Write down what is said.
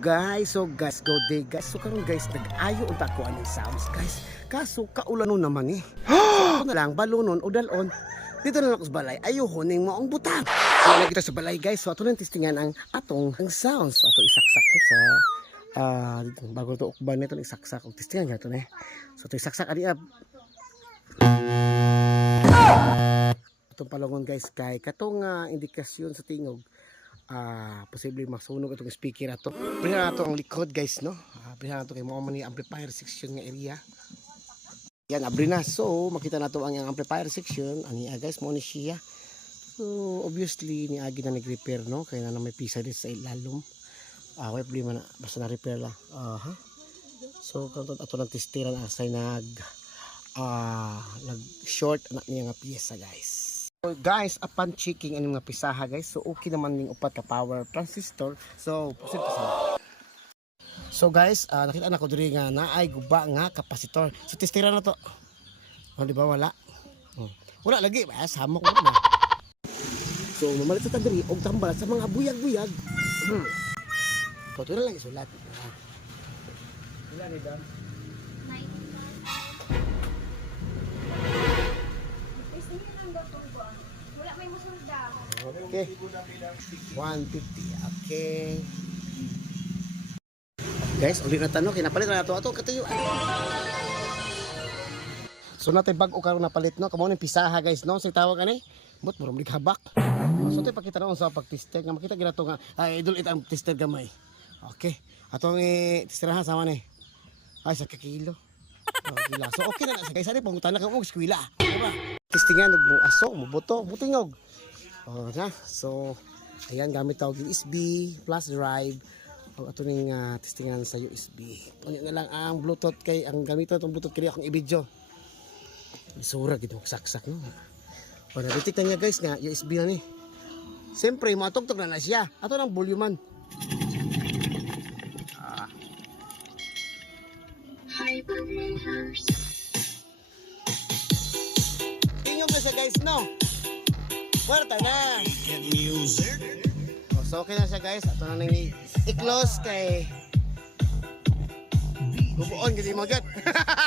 Guys, so guys, go day guys. So karon guys, nag-ayo unta ko aning sounds guys. Kaso kaulanon naman eh. So ako na lang balunon o dalon. Dito na lang ako sa balay. Ayuhon ning maong butang. So nagita sa balay guys. So ato nang testingan ang sounds. So ato isaksak to sa dito bago to ukban nito isaksak og testingan gato na. So ato isaksak ani ab. Atong palungon guys kay katong indikasyon sa tingog. Posible masunog itong speaker ato. Prihan nato ang likod guys no. Prihan nato kay mo man ni amplifier section nga area. Yan abri na. So makita nato ang amplifier section ani guys mo ni siya. So obviously ni agi na nag-repair no kay na may pisa din sa ilalom. Way problema na basta na repair lang. So kanto ato nang testiran asay nag short na niya nga piyesa guys. So guys, upon checking ano nga pisaha guys, so okay naman ning upat ka power transistor. So proceed ka sa. So guys, nakita na ko diri nga naay guba nga kapasitor. So testira na to. Di ba wala? Wala lagi ba samok na. So mamalit sa diri og tambal sa mga buyag-buyag. Photo na lang isulat. Wala ni Dan. Okay. 150. Okay. Guys, ulit na tanong kinapalit na nato ato katuyo. So natay bag-o karon napalit no. Kamo ning pisaha guys no. Say tawag ani. But murag habak. So tay pakita na sa pag-tester nga makita ginato nga idol it ang tester gamay. Okay. Atong testerahan sama ni. Ay sa kilo. Gila. So okay na guys, ani pangutan na kamo eskwela. Diba? Testingan og aso, mubuto, butingog. Na. So ayan gamit tawag USB plus drive. Ato ning testingan sa USB. Unya na lang ang Bluetooth kay ang gamito itong Bluetooth kaya akong i-video. Isura gid mo saksak no. O na-detect na niya guys nga USB na ni. Siyempre matugtog na siya. Ato nang volume man. Tingnan mo siya guys no. Puerta na. So okay na siya guys. Ato na nang i-close kay bubuon gid mo gid.